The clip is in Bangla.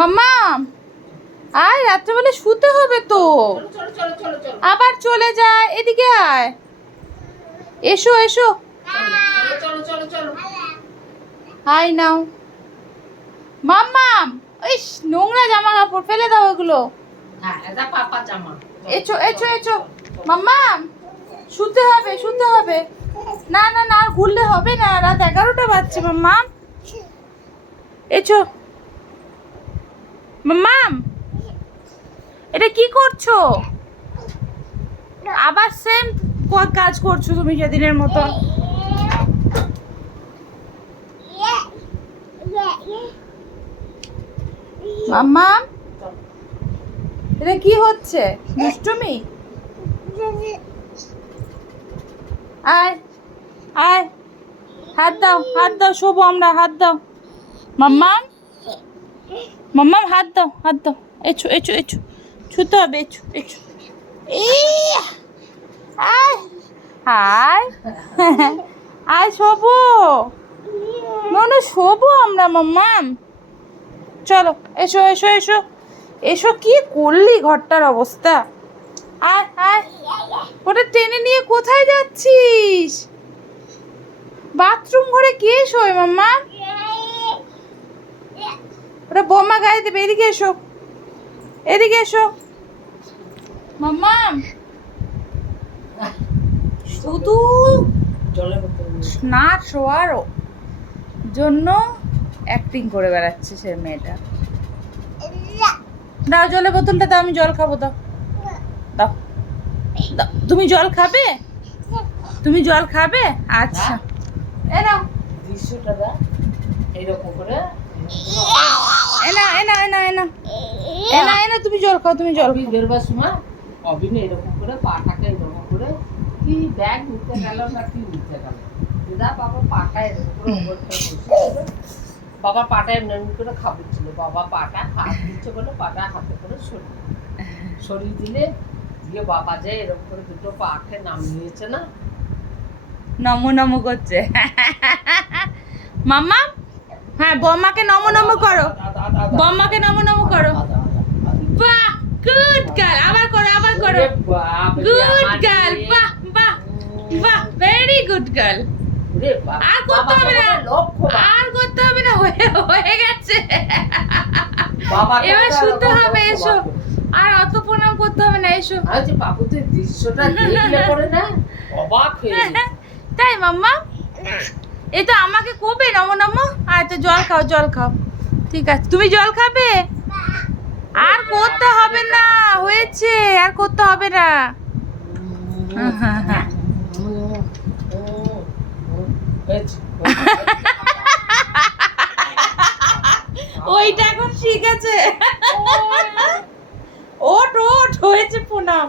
মাম্মা আয় রাত্রেবেলা শুতে হবে তো। আবার চলে যায় এদিকে আয়। এসো এসো। হাই নাও। মাম্মাম ইস নোংরা জামা কাপড় ফেলে দাও এটা পাপা এছো এছো মাম্মাম শুতে হবে শুতে হবে। না না না ঘুরলে হবে না। রাত এগারোটা বাজছে মাম্মাম এছো। মাম্মাম এটা কি করছ? আবার সেম কাজ করছ তুমি সেদিনের মতন মাম্মাম এটা কি হচ্ছে? দুষ্টুমি? আয় আয়! হাত দাও হাত দাও, শোবো আমরা, হাত দাও। মাম্মাম মাম্মাম হাত দাও হাত দাও। এছো এছো এছো ছুতে হবে এছো এছো আয়। হাই আয় শোবো না শোবো আমরা মাম্মাম চলো এসো এসো এসো। এসো কি করলি ঘরটার অবস্থা? আয় আয়। ওটা টেনে নিয়ে কোথায় যাচ্ছিস? বাথরুম ঘরে কে শোয় মাম্মা? ওটা বোমা গায়ে দেবে এদিকে এসো। এদিকে এসো। মাম্মা। শুধু না শোয়ার জন্য অ্যাক্টিং করে বেড়াচ্ছে সে মেয়েটা। দাও জলের বোতলটা দাও আমি জল খাব দাও। দাও। তুমি জল খাবে? তুমি জল খাবে? আচ্ছা। এ নাও। দৃশ্যটা দেখ এইরকম করে। তুমি জল খাও তুমি জল বেরবার সময় অভিন এরকম করে পাটাকে এরকম করে কি ব্যাগ নিতে গেল না কি নিতে গেল? দিদা বাবা পাটা এরকম করে বসে বাবা পাটা এমনি করে বাবা পাটা হাত দিচ্ছে বলে পাটা হাতে করে সরিয়ে সরিয়ে দিলে দিয়ে বাবা যে এরকম করে দুটো পাকে নাম নিয়েছে না? নমো নমো করছে। মাম্মা? হ্যাঁ বম্মাকে নমো নমো করো। বম্মাকে নমো নমো করো। বাহ গুড গার্ল আবার করো আবার করো। গুড গার্ল বাহ বাহ বাহ ভেরি গুড গার্ল আর করতে হবে না। আর করতে হবে না হয়ে গেছে। এবার শুনতে হবে এসো। আর অত প্রণাম করতে হবে না এসো। তুই দৃশ্যটা দেখলে পরে না? অবাক হয়ে তাই মাম্মা? তো আমাকে কবে নমো নমো। আচ্ছা জল খাও জল খাও। ঠিক আছে। তুমি জল খাবে? আর করতে হবে না, হয়েছে, আর করতে হবে না। ওইটা এখন শিখেছে। ওট ওট হয়েছে প্রণাম।